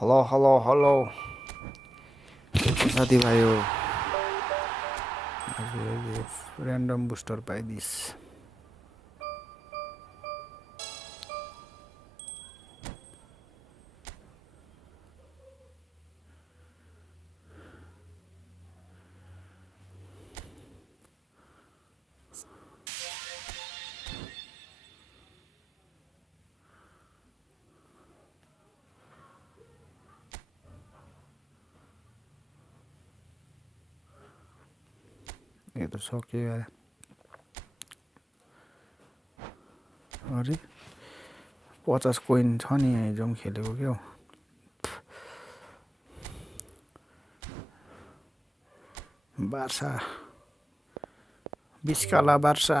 Hello, hello, hello. साथीभाइहरु आज अहिले random booster पाइदिस यो त सक्यो यार अरे 50 कोइन छ नि यहाँ हिजो खेलेको के हो बार्सा बिस्काला बार्सा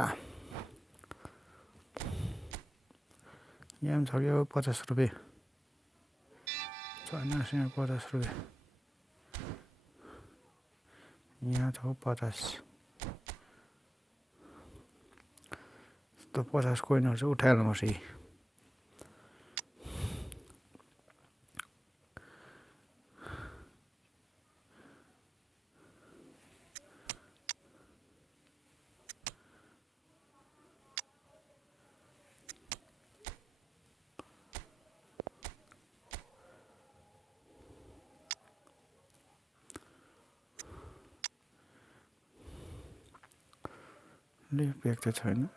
यहाँ छ के 50 रुपैयाँ छैन यहाँ 50 रुपैयाँ यहाँ छ 50 तो 50 कोइनहरु चाहिँ उठाइहाल्नुपर्छ यी लेफ्ट ब्याक त छैन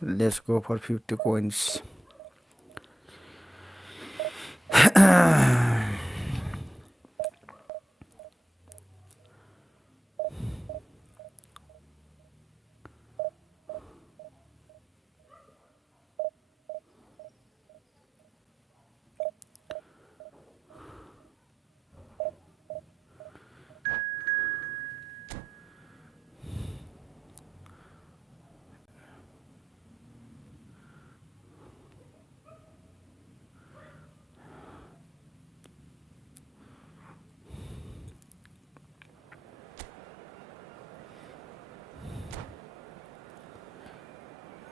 Let's go for 50 coins.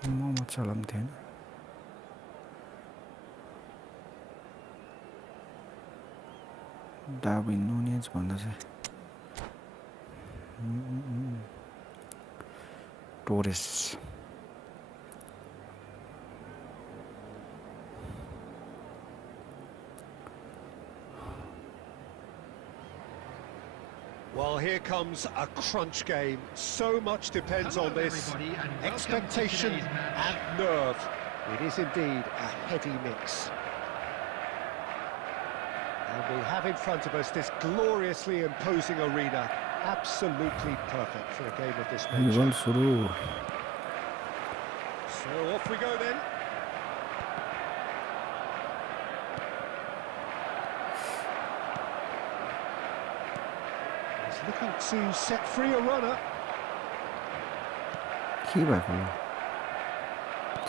Momo चलाउनु थिएन डार्विन नुनिज भन्दा चाहिँ Torres Well, here comes a crunch game. So much depends on this. Expectation and nerve. It is indeed a heady mix. And we have in front of us this gloriously imposing arena. Absolutely perfect for a game of this nature. So off we go then. Looking to set free a runner.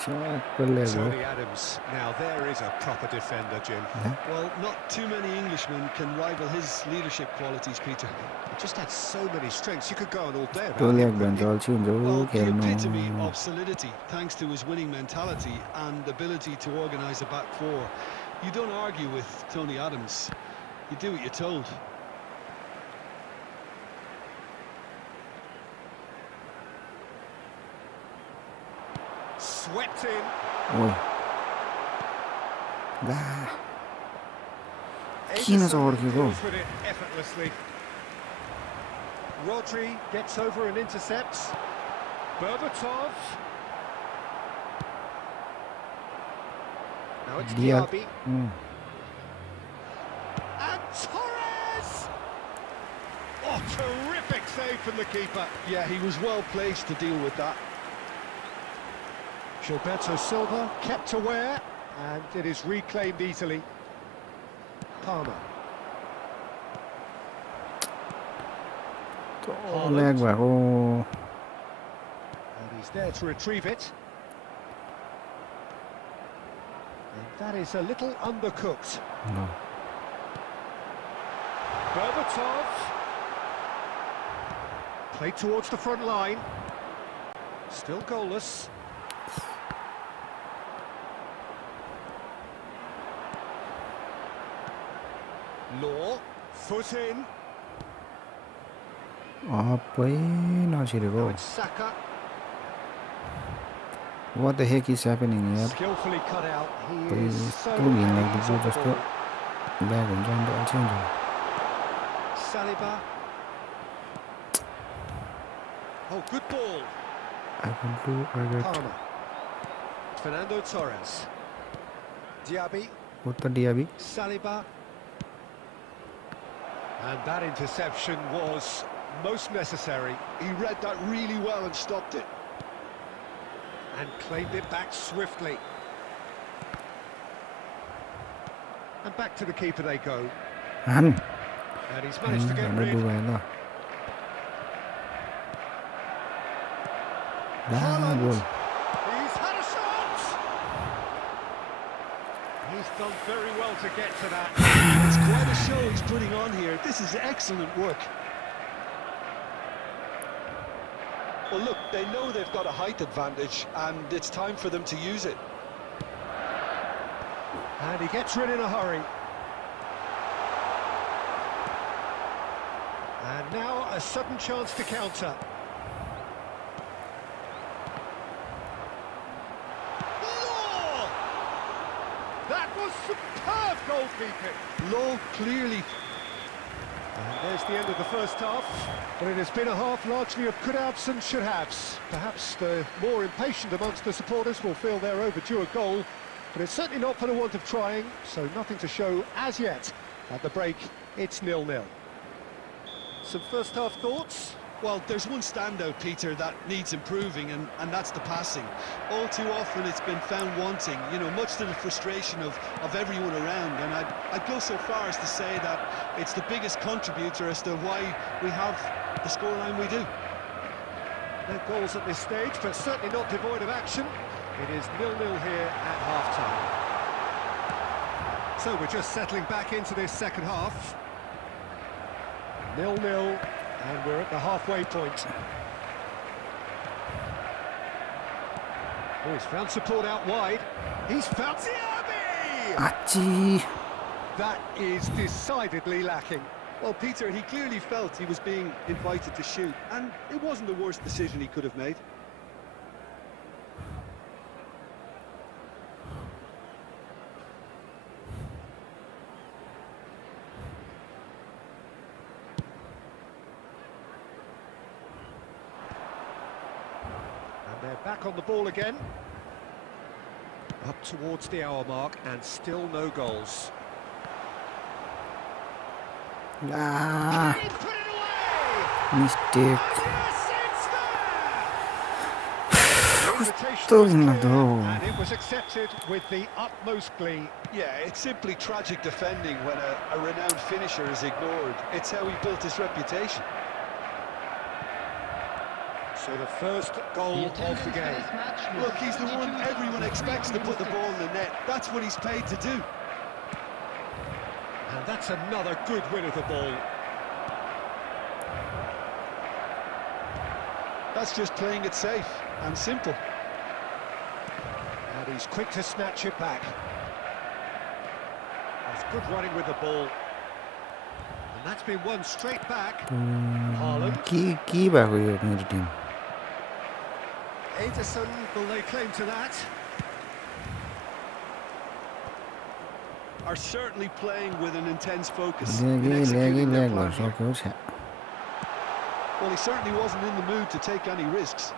Tony Adams. Now there is a proper defender, Jim. Yeah. Well, not too many Englishmen can rival his leadership qualities, Peter. He just had so many strengths. You could go on all day. Well, the epitome of solidity, thanks to his winning mentality and ability to organise a back four. You don't argue with Tony Adams. You do what you're told. Swept in. Oh. Deals with it effortlessly. Rodri gets over and intercepts. Berbatov. Now it's Diaby. And Torres! Oh, terrific save from the keeper. Yeah, he was well placed to deal with that. Gilberto Silva kept aware, and it is reclaimed easily. Palmer. And he's there to retrieve it. And that is a little undercooked. No. Berbatov. Played towards the front line. Still goalless. Law. Foot in. Apa nó chỉ được Now go. it's Saka. What the heck is happening here? Skillfully cut out. He Please is so don't be like he's the on the just ball. lag and jump and change. Saliba. Oh, good ball. I can do I got Palmer. Fernando Torres. Diaby. what the Diaby? Saliba. And that interception was most necessary. He read that really well and stopped it. And claimed it back swiftly. And back to the keeper they go. And And he's managed to get nó rid. đu về đó. Đá goal. He's had a shot! He's done very well to get to that. It's quite a show he's putting on here. This is excellent work. Well, look, they know they've got a height advantage, and it's time for them to use it. And he gets rid in a hurry. And now a sudden chance to counter. Law! That was superb goalkeeping. Low clearly. And there's the end of the first half. But it has been a half largely of could-haves and should-haves. Perhaps the more impatient amongst the supporters will feel they're overdue a goal. But it's certainly not for the want of trying, so nothing to show as yet. At the break, it's 0-0. Some first-half thoughts? Well, there's one standout, Peter, that needs improving, and that's the passing. All too often it's been found wanting, you know, much to the frustration of everyone around. And I'd go so far as to say that it's the biggest contributor as to why we have the scoreline we do. No goals at this stage, but certainly not devoid of action. It is 0-0 here at half-time. So we're just settling back into this second half. 0-0. And we're at the halfway point. Oh, he's found support out wide. He's found Diaby! Achi. That is decidedly lacking. Well, Peter, he clearly felt he was being invited to shoot, and it wasn't the worst decision he could have made. They're back on the ball again. Up towards the hour mark and still no goals. Ah, Can he put it away? mistake. Yes, it's there! The invitation Still was not clear, though. and it was accepted with the utmost glee. Yeah, it's simply tragic defending when a renowned finisher is ignored. It's how he built his reputation. So the first goal of the game. Look, he's the one everyone expects to put the ball in the net. That's what he's paid to do. And that's another good win of the ball. That's just playing it safe and simple. And he's quick to snatch it back. That's good running with the ball. And that's been won straight back. Haaland. Key back with your team. Ederson will lay claim to that. Are certainly playing with an intense focus. Leg in executing their plan was here. okay. Well, he certainly wasn't in the mood to take any risks.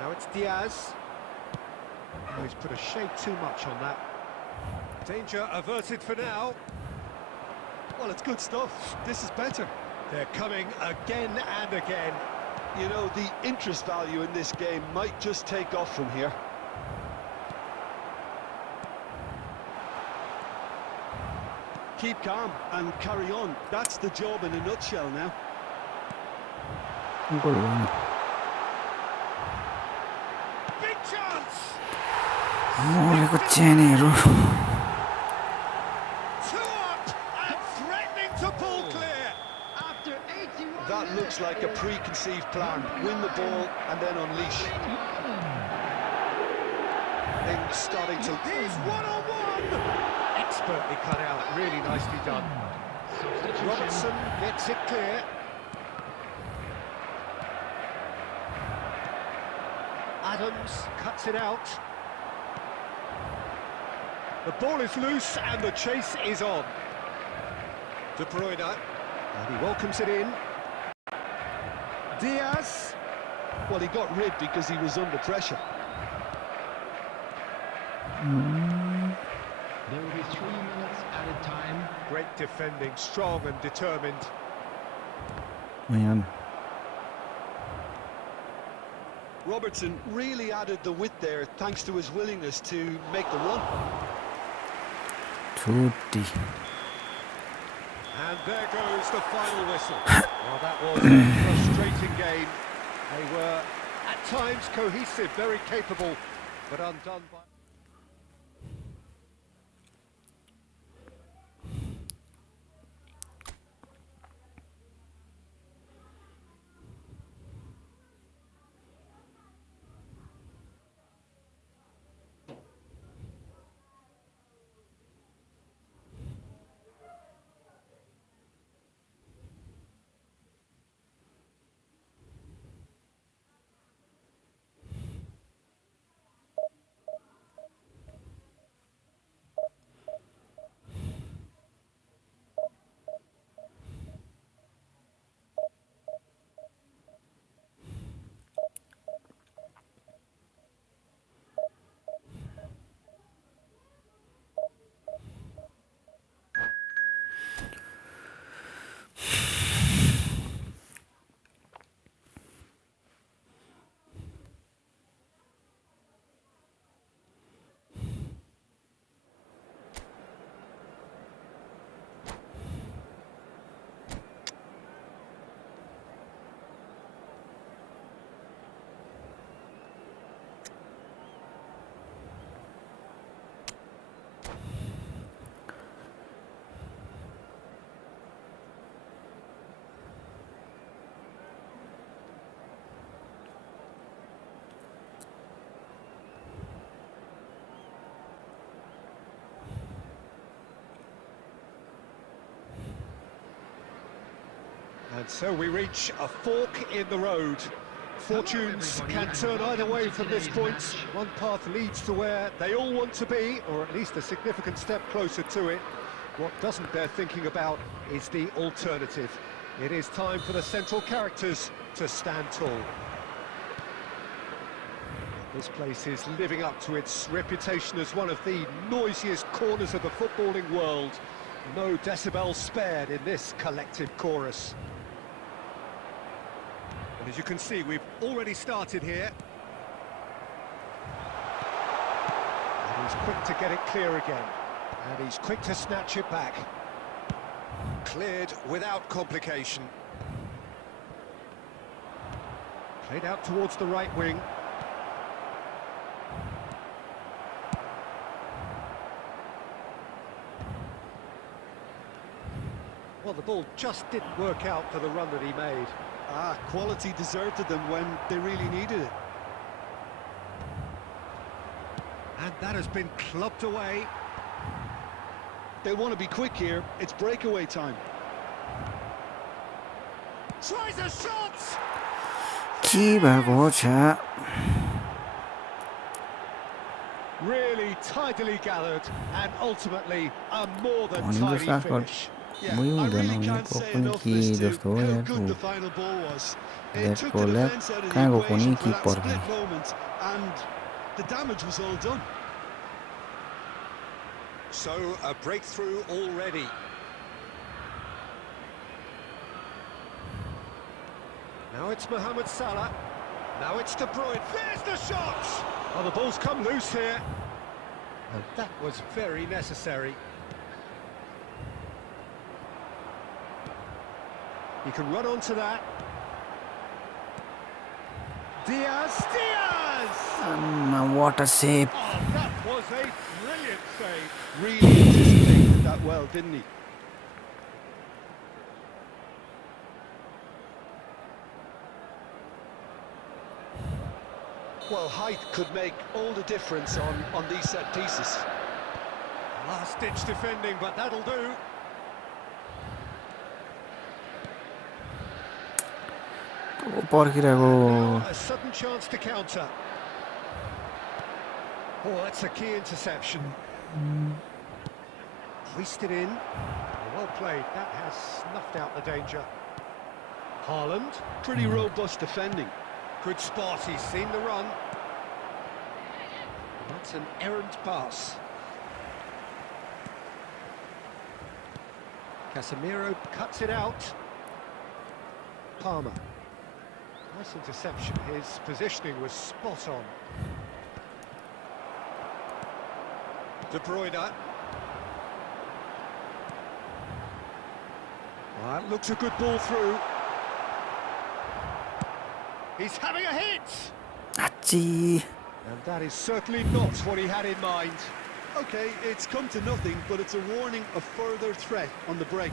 Now it's Diaz. Oh, he's put a shade too much on that. Danger averted for now. Well, it's good stuff. This is better. They're coming again and again. You know, the interest value in this game might just take off from here. Keep calm and carry on. That's the job in a nutshell now. Goal one. Big chance! 모래고 쟤네로. Two up and threatening to pull clear. After 81 That looks like a preconceived plan. Win the ball and then unleash. Things starting to... He's one-on-one! Expertly cut out, really nicely done. Robertson gets it clear. Adams cuts it out. The ball is loose and the chase is on. De Bruyne, and he welcomes it in. Diaz. Well, he got rid because he was under pressure. There will be 3 minutes added time. Great defending, strong and determined. Man. Robertson really added the width there thanks to his willingness to make the run. 좋디. And there goes the final whistle. Well, that was a frustrating game. They were, at times, cohesive, very capable, but undone by... And so we reach a fork in the road. Fortunes can turn either way from this point. One path leads to where they all want to be, or at least a significant step closer to it. What doesn't bear thinking about is the alternative. It is time for the central characters to stand tall. This place is living up to its reputation as one of the noisiest corners of the footballing world. No decibels spared in this collective chorus. And as you can see, we've already started here. And he's quick to get it clear again. And he's quick to snatch it back. Cleared without complication. Played out towards the right wing. Well, the ball just didn't work out for the run that he made. Quality deserted them when they really needed it. And that has been clubbed away. They want to be quick here. It's breakaway time. Tries a shot! 기발고차. Really tidily gathered, and ultimately a more than Morning, tidy Gustavo. finish. Yeah, Muy I bueno, really muy can't say poco enough ni as to just voy how a good the tu. final ball was. De It took the cola, defence out of the cago con equation Iki for that por split mí. moment, and the damage was all done. So, a breakthrough already. Now it's Mohamed Salah. Now it's De Bruyne. There's the shot! Oh, the ball's come loose here. And that was very necessary. He can run onto that. Diaz! What a save. Oh, that was didn't he? Well, height could make all the difference on these set pieces. Last-ditch defending, but that'll do. पर्खिरहेको Now a sudden chance to counter. Oh, that's a key interception. Hoisted in. Well played. That has snuffed out the danger. Haaland. Pretty robust defending. Good spot. He's seen the run. That's an errant pass. Casemiro cuts it out. Palmer. Nice interception. His positioning was spot on. De Bruyne. Well, that looks a good ball through. He's having a hit! आच्ची And that is certainly not what he had in mind. Okay, it's come to nothing, but it's a warning of further threat on the break.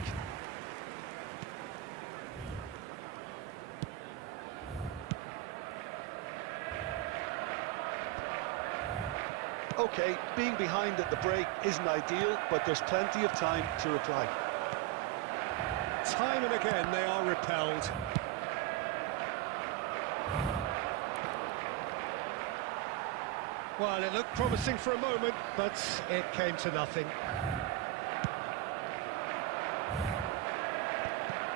Okay, being behind at the break isn't ideal, but there's plenty of time to reply. Time and again they are repelled. Well, it looked promising for a moment, but it came to nothing.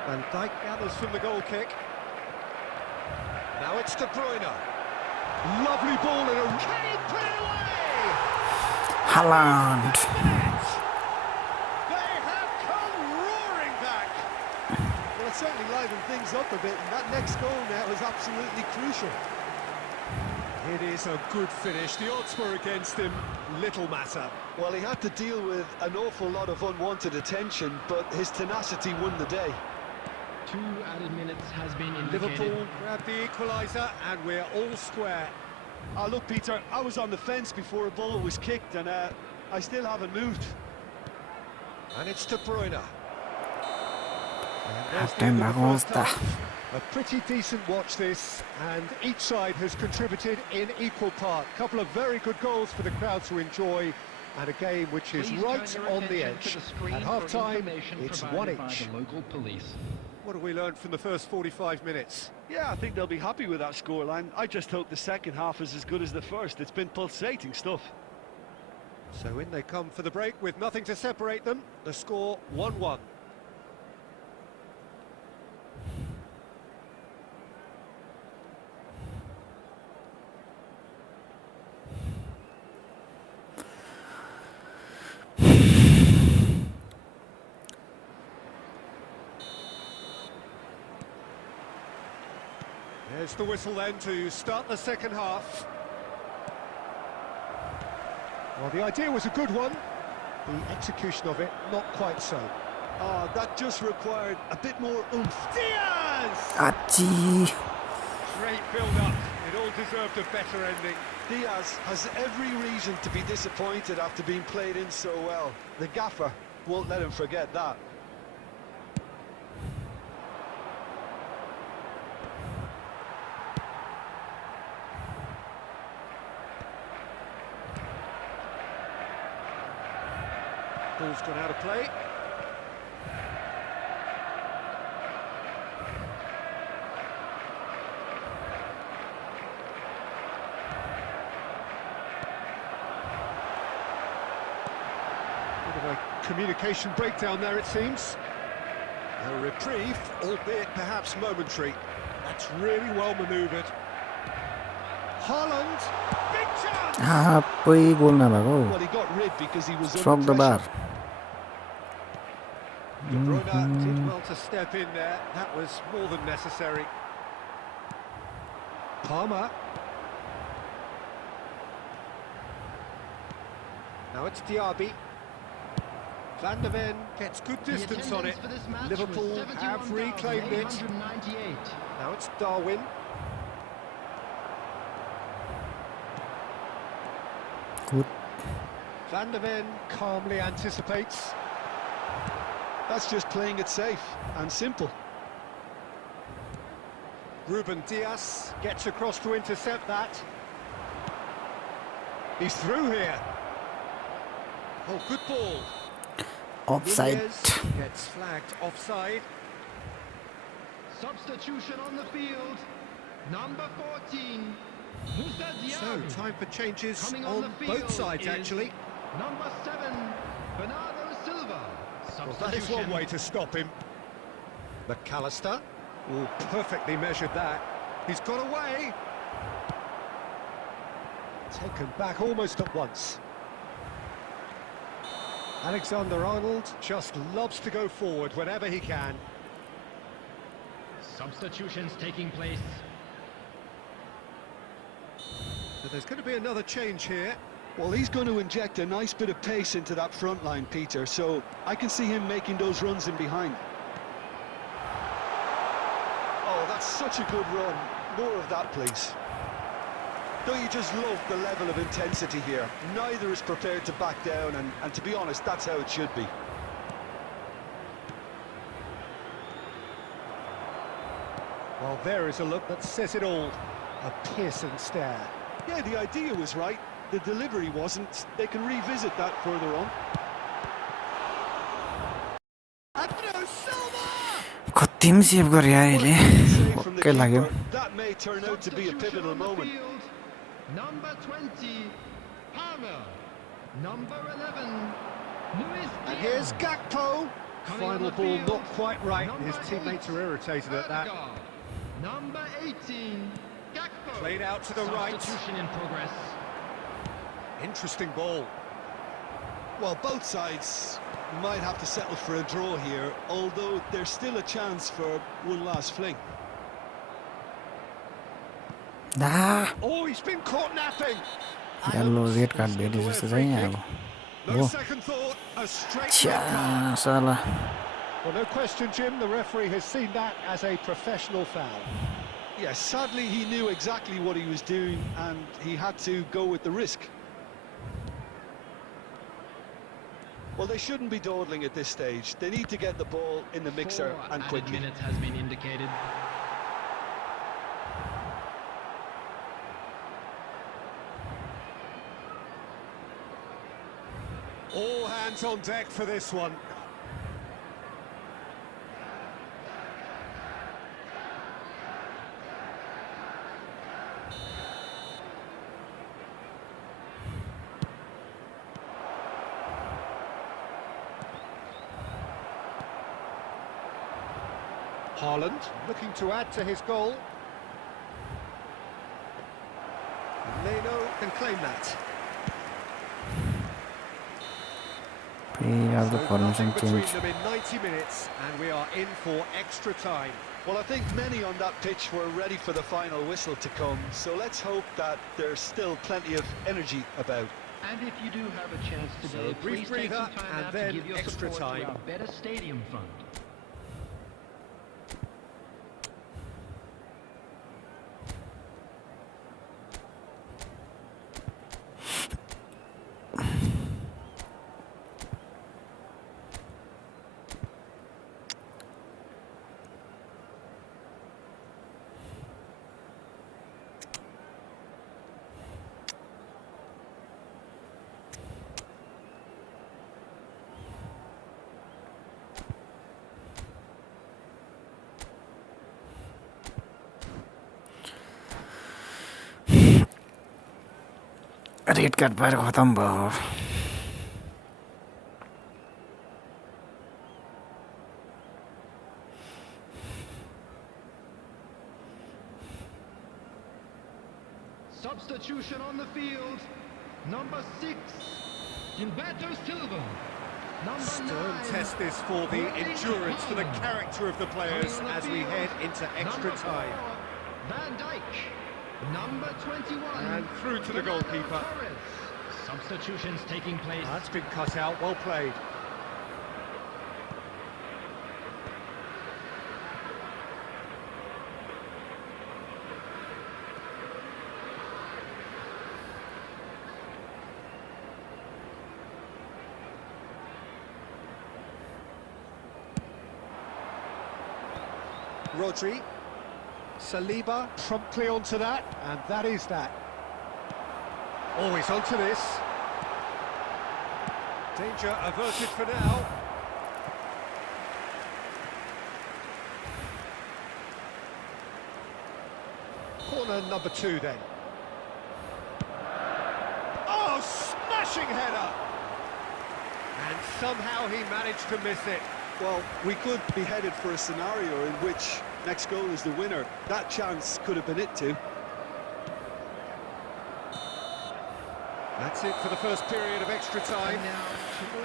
Van Dijk gathers from the goal kick. Now it's De Bruyne. Lovely ball in a... Can he put it away? Haaland They have come roaring back. Well, it certainly livened things up a bit, and that next goal now is absolutely crucial. It is a good finish. The odds were against him. Little matter. Well, he had to deal with an awful lot of unwanted attention, but his tenacity won the day. 2 added minutes has been indicated. Liverpool grab the equaliser and we're all square. Look, Peter, I was on the fence before a ball was kicked, and I still haven't moved. And it's De Bruyne. Half-time भएको अवस्था A pretty decent watch this, and each side has contributed in equal part. Couple of very good goals for the crowd to enjoy, and a game which is Please right turn your on the attention edge. to the screen At for half-time, information it's provided 1 by each. the local police. What have we learned from the first 45 minutes? Yeah, I think they'll be happy with that scoreline. I just hope the second half is as good as the first. It's been pulsating stuff. So in they come for the break with nothing to separate them. The score 1-1. There's the whistle then to start the second half. Well, the idea was a good one. The execution of it, not quite so. Oh, that just required a bit more oomph. Diaz! आच्ची Great build-up. It all deserved a better ending. Diaz has every reason to be disappointed after being played in so well. The gaffer won't let him forget that. Ball's gone out of play. Bit of a communication breakdown there, it seems. A reprieve, albeit perhaps momentary. That's really well manoeuvred. Haaland, big chance! हापै गोल नभएको Well, he got rid because he was Struck under the pressure. bar. De Bruyne did well to step in there. That was more than necessary. Palmer. Now it's Diaby. Van der Ven gets good The distance on it. attendance for this match Liverpool was have reclaimed it. 71,898. Now it's Darwin. Good. Van der Ven calmly anticipates. That's just playing it safe and simple. Ruben Diaz gets across to intercept that. He's through here. Oh, good ball. Offside. Nunez gets flagged offside. Substitution on the field. Number 14, Musa So, Diaby. time for changes Coming on the field both sides, is actually. Number 7, Bernardo Silva. Well, that is one way to stop him. McAllister. Oh, perfectly measured that. He's got away. Taken back almost at once. Alexander-Arnold just loves to go forward whenever he can. Substitutions taking place. So there's going to be another change here. Well, he's going to inject a nice bit of pace into that front line, Peter, so I can see him making those runs in behind. Oh, that's such a good run. More of that, please. Don't you just love the level of intensity here? Neither is prepared to back down, and to be honest, that's how it should be. Well, there is a look that says it all. A piercing stare. Yeah, the idea was right. The delivery wasn't. They can revisit that further on. कति save गरे यार यसले Save from the okay लाग्यो keeper. That may turn out to be a Substitution pivotal on the moment. field. Number 20, Palmer. Number 11, Luis And Diaz. here's Gakpo. Coming on Final the ball field, not quite right. His number teammates 8, are irritated at that. Ødegaard. Number 18, Gakpo. Played out to the right. Substitution in progress. Interesting ball. Well, both sides might have to settle for a draw here, although there's still a chance for one last fling. Oh, he's been caught napping. Yellow red card भेटे जस्तो चाहिँ अब No second thought, a straight red छ्या card. साला Well, no question, Jim. The referee has seen that as a professional foul. Yes, sadly he knew exactly what he was doing and he had to go with the risk. Well, they shouldn't be dawdling at this stage. They need to get the ball in the mixer 4 and added quickly. minutes has been indicated. All hands on deck for this one. Haaland looking to add to his goal. Leno can claim that. अब त So formation nothing between change them in 90 minutes, and we are in for extra time. Well, I think many on that pitch were ready for the final whistle to come, so let's hope that there's still plenty of energy about. And if you do have a chance So today, a brief please take some breather time and out then to give your extra support time. to our Better Stadium Fund. Red card पाएर खतम भयो Substitution on the field. Number 6, Gilberto Silva. Number Stern 9, test this for the endurance, for the character of the players as we head into extra time. Van Dijk. Number 21. And through to the Fernando goalkeeper. Torres. Substitutions taking place. That's been cut out, well played. Rodri. Saliba promptly onto that, and that is that. Always onto this. Danger averted for now. Corner number 2 then. Oh, smashing header! And somehow he managed to miss it. Well, we could be headed for a scenario in which next goal is the winner. That chance could have been it too. That's it for the first period of extra time.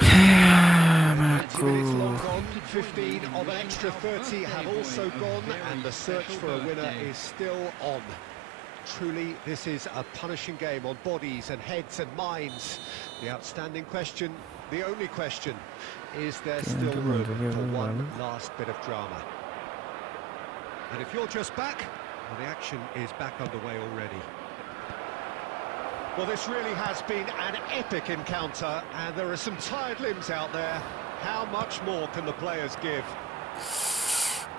Ah, 20 minutes long gone, 15 of an extra 30 have also gone, and the search for a winner is still on. Truly, this is a punishing game on bodies and heads and minds. The outstanding question, the only question, is there still room for one last bit of drama? And if you're just back, well, the action is back underway already. Well, this really has been an epic encounter, and there are some tired limbs out there. How much more can the players give?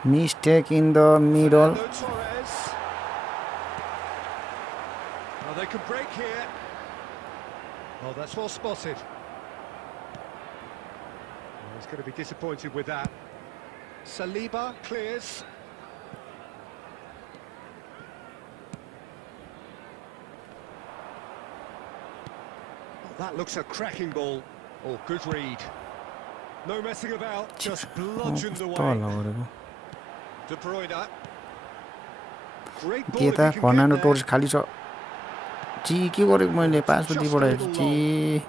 Mistake in the middle. Fernando Torres. Well, they can break here. Oh, that's well spotted. Well, he's going to be disappointed with that. Saliba clears. That looks a cracking ball. Oh, good read. No messing about, just bludgeoned away. De Bruyne. Great ball if Kita he can Fernando get Torres there. खाली छ जी के गरेको मैले 5 पति बढाएछु जी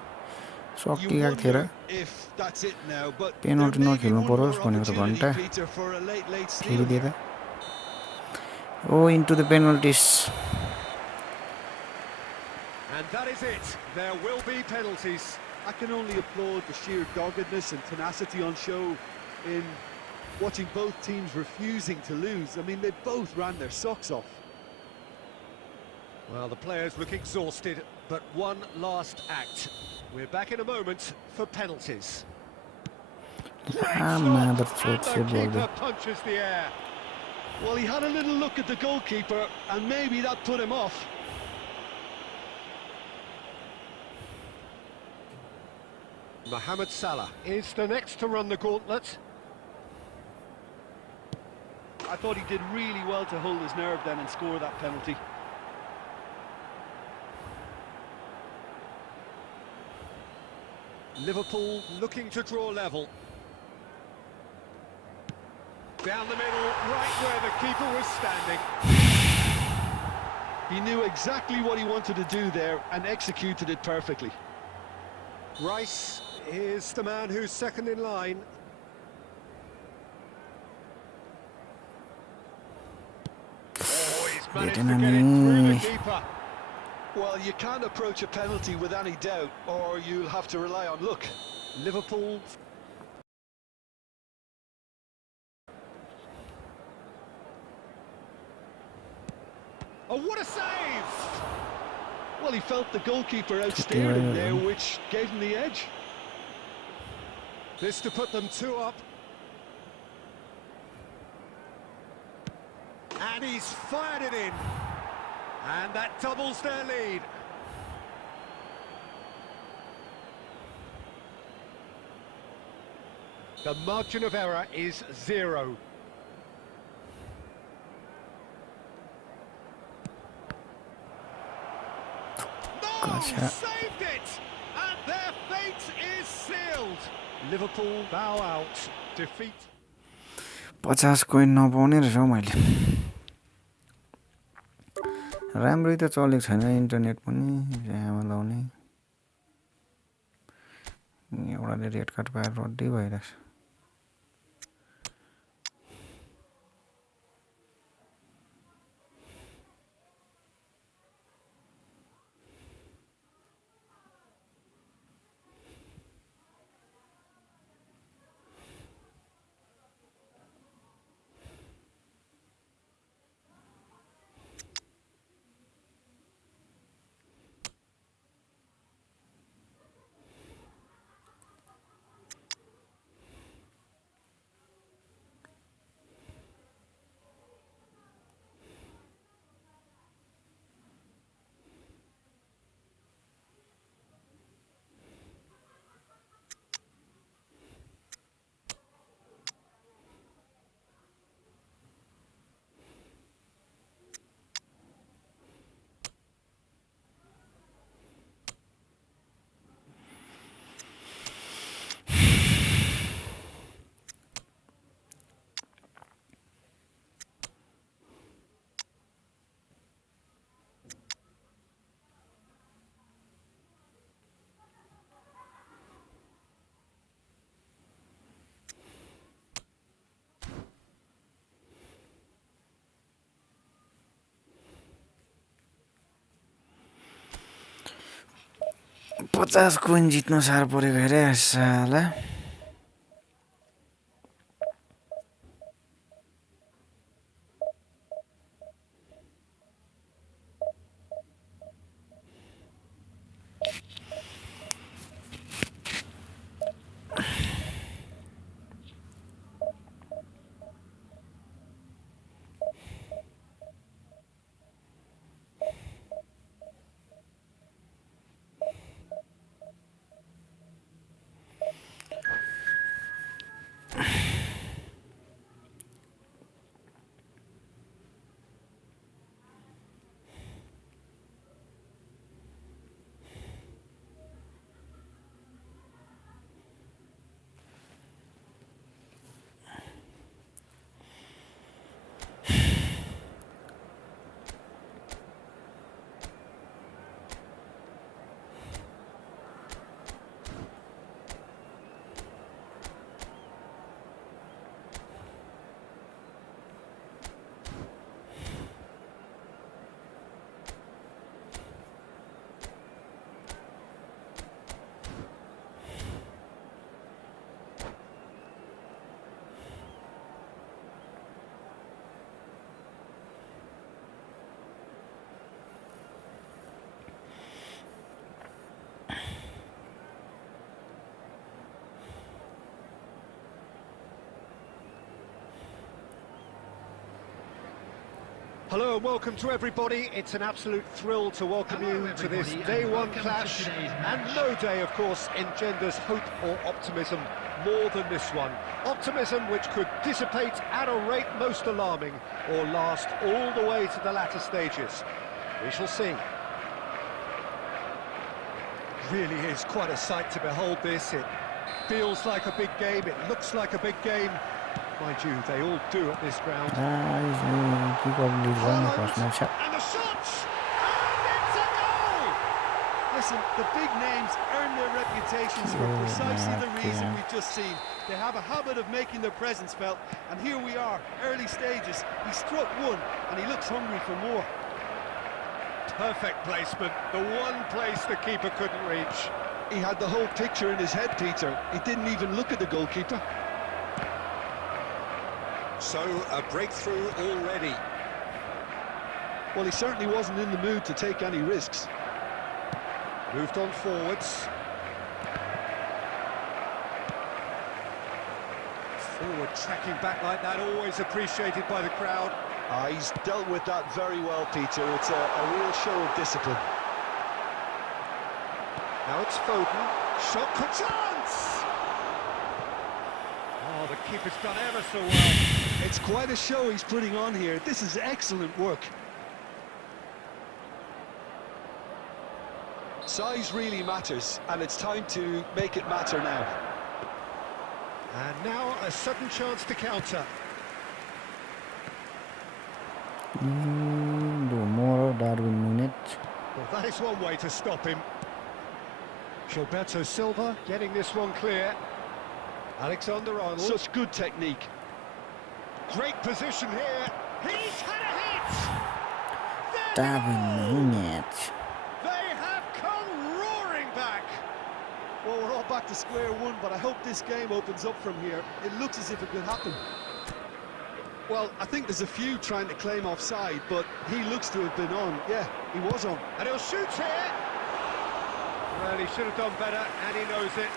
सक्की You गएको थिएर wonder if that's it now, but there penalty may be नखेल्नु one परोस् more भनेको त opportunity, घन्टा Peter, for a late फेरि steal दिए here. त ओ into the penalties And that is it. There will be penalties. I can only applaud the sheer doggedness and tenacity on show in watching both teams refusing to lose. I mean, they both ran their socks off. Well, the players look exhausted, but one last act. We're back in a moment for penalties. Great आमा stop, बच्चो and the set गर्दै keeper punches the air. Well, he had a little look at the goalkeeper, and maybe that put him off. Mohamed Salah is the next to run the gauntlet. I thought he did really well to hold his nerve then and score that penalty. Liverpool looking to draw level. Down the middle, right where the keeper was standing. He knew exactly what he wanted to do there and executed it perfectly. Rice is the man who's second in line. Oh, he's managed to get it through the keeper. Well, you can't approach a penalty with any doubt, or you'll have to rely on luck. Liverpool. Oh, what a save! Well, he felt the goalkeeper outsteered him there, which gave him the edge. This to put them 2 up. And he's fired it in. And that doubles their lead. The margin of error is 0. No! Saved it! And their fate is sealed. Liverpool bow out. Defeat. 50 coin नपाउने रहेछ हौ मैले राम्रै त चलेको छैन internet पनि यहाँ लाउने एउटाले रेड कार्ड पाएर रड्डी भइरहेछ 50 कोइन जित्न साह्रो परेको हेरे साला Hello and welcome to everybody. It's an absolute thrill to welcome you to this day one clash. And no day, of course, engenders hope or optimism more than this one. Optimism which could dissipate at a rate most alarming or last all the way to the latter stages. We shall see. Really is quite a sight to behold this. It feels like a big game, it looks like a big game. Mind you, they all do at this ground. And And the shots! And it's a goal! Listen, the big names earn their reputations for precisely the reason we've just seen. They have a habit of making their presence felt, and here we are, early stages. He struck one, and he looks hungry for more. Perfect placement, the one place the keeper couldn't reach. He had the whole picture in his head, Peter. He didn't even look at the goalkeeper. So, a breakthrough already. Well, he certainly wasn't in the mood to take any risks. Moved on forwards. Forward tracking back like that, always appreciated by the crowd. He's dealt with that very well, Peter. It's a real show of discipline. Now it's Foden. Shot for chance! Oh, the keeper's done ever so well. It's quite a show he's putting on here. This is excellent work. Size really matters, and it's time to make it matter now. And now a sudden chance to counter. Well, that is one way to stop him. Gilberto Silva getting this one clear. Alexander-Arnold. Such good technique. Great position here. He's had a hit! Darwin Núñez. They have come roaring back. Well, we're all back to square one, but I hope this game opens up from here. It looks as if it could happen. Well, I think there's a few trying to claim offside, but he looks to have been on. Yeah, he was on. And he'll shoot here. Well, he should have done better, and he knows it.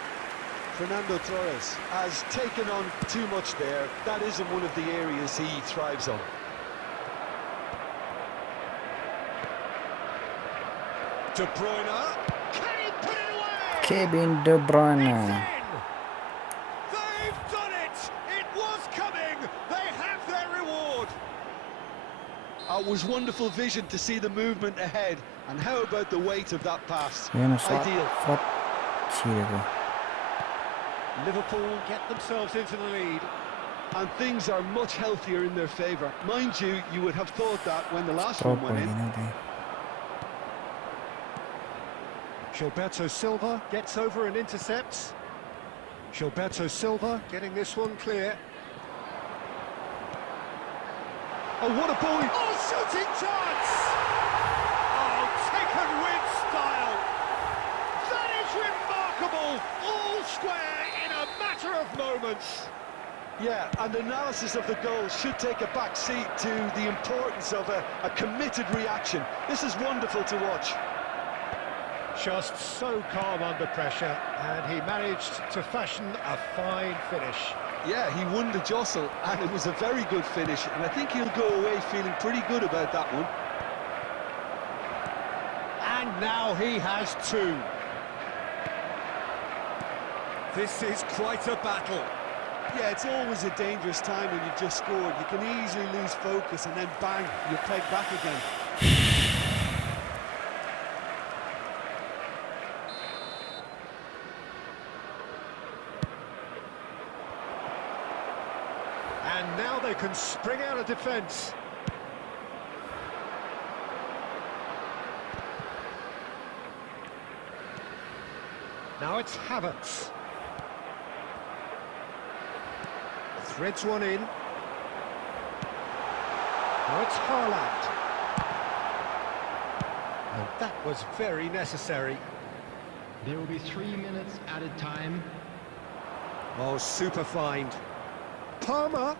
Fernando Torres has taken on too much there. That isn't one of the areas he thrives on. De Bruyne. Can he put it away? Kevin De Bruyne. They've done it! It was coming! They have their reward! It was wonderful vision to see the movement ahead. And how about the weight of that pass? Ideal. Liverpool get themselves into the lead. And things are much healthier in their favour. Mind you, you would have thought that when the last one went in. Gilberto Silva gets over and intercepts. Gilberto Silva getting this one clear. Oh, what a ball! Oh, shooting chance! Oh, taken with style! That is defence. Yeah, and analysis of the goal should take a back seat to the importance of a committed reaction. This is wonderful to watch. Just so calm under pressure, and he managed to fashion a fine finish. Yeah, he won the jostle, and it was a very good finish, and I think he'll go away feeling pretty good about that one. And now he has two. This is quite a battle. Yeah, it's always a dangerous time when you've just scored. You can easily lose focus, and then bang, you're pegged back again. And now they can spring out of defence. Now it's Havertz. Threads one in. Now it's Haaland. And that was very necessary. There will be 3 minutes added time. Oh, super find. Palmer.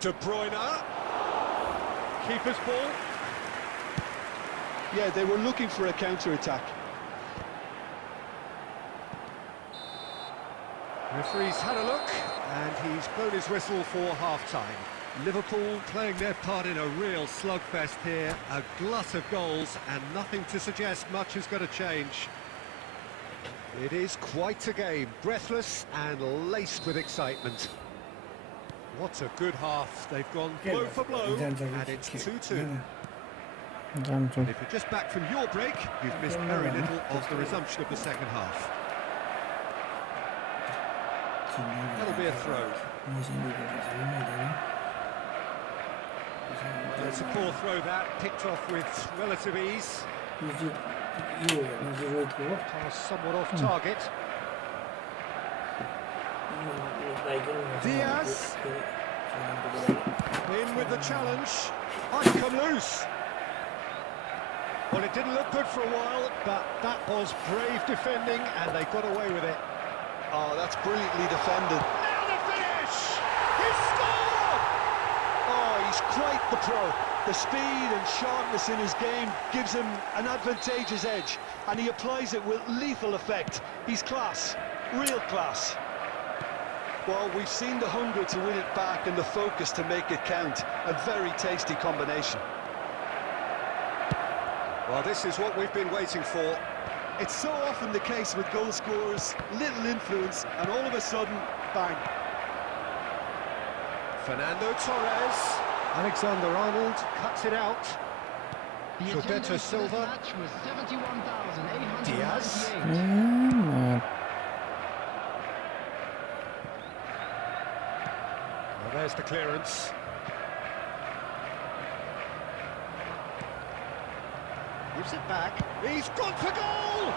De Bruyne. Keeper's ball. Yeah, they were looking for a counter-attack. Referee's had a look, and he's blown his whistle for half-time. Liverpool playing their part in a real slugfest here, a glut of goals, and nothing to suggest much is going to change. It is quite a game, breathless and laced with excitement. What a good half. They've gone blow for blow, and it's 2-2. And if you're just back from your break, you've missed very little of the resumption of the second half. That'll be a throw. It's a poor throw that, picked off with relative ease. Pass somewhat off target. Diaz. In with the challenge. Might come loose. Well, it didn't look good for a while, but that was brave defending, and they got away with it. Oh, that's brilliantly defended. Now the finish! He scored! Oh, he's quite the pro. The speed and sharpness in his game gives him an advantageous edge, and he applies it with lethal effect. He's class, real class. Well, we've seen the hunger to win it back and the focus to make it count. A very tasty combination. Well, this is what we've been waiting for. It's so often the case with goal scorers, little influence, and all of a sudden, bang. Fernando Torres. Alexander-Arnold cuts it out. The Gilberto attendance for this Silva. match was 71,898. Diaz. Well, there's the clearance. Gives it back. He's gone for goal!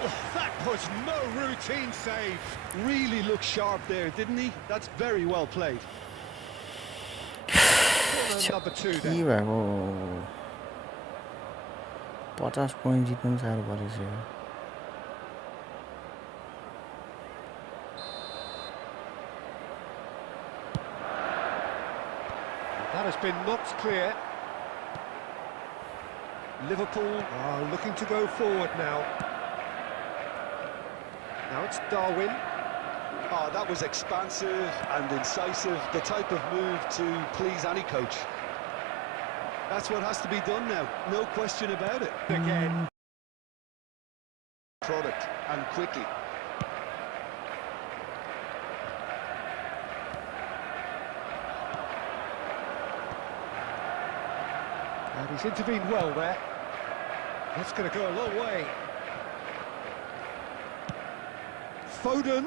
Oh, that was no routine save. Really looked sharp there, didn't he? That's very well played. Corner number 2 के then. भएको 50 point जित्नु पनि साह्रो परेछ यो That has been knocked clear. Liverpool are looking to go forward now. Now it's Darwin. Oh, that was expansive and incisive, the type of move to please any coach. That's what has to be done now, no question about it. Again. Product, and quickly. And he's intervened well there. That's going to go a long way. Foden.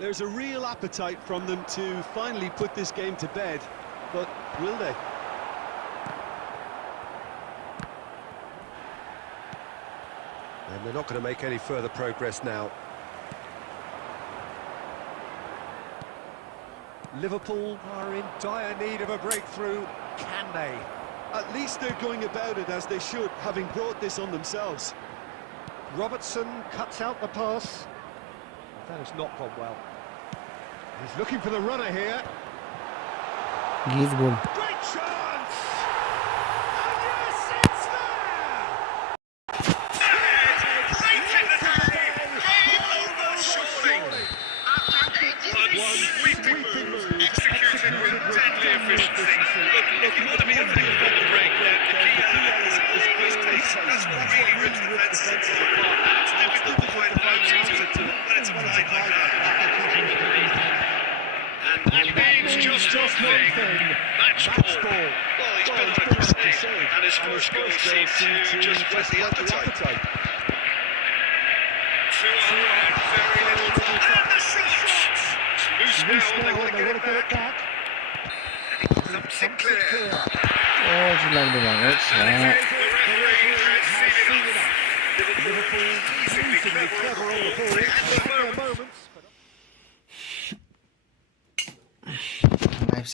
There's a real appetite from them to finally put this game to bed, but will they? And they're not going to make any further progress now. Liverpool are in dire need of a breakthrough. Can they? At least they're going about it as they should, having brought this on themselves. Robertson cuts out the pass. That has not gone well. He's looking for the runner here. Geez goal. Great chance! And yes, it's there! Great in the day! Game over shortly! After 81 sweeping moves, executed with deadly efficiency. Look, you want to be able to control the break, the key element is always pace. That's what really rips defences apart. It's difficult to find an answer to it when it's applied like that. And that means just one thing. Match ball. Well, he's built up to save, and his first goal seemed to just whet the appetite. Very little time. And the shot! Loose now, they want to get it back. Thumps it clear. Oh, źle wydawać. The referee has seen it up. Liverpool easily clever on the ball. They had their moments.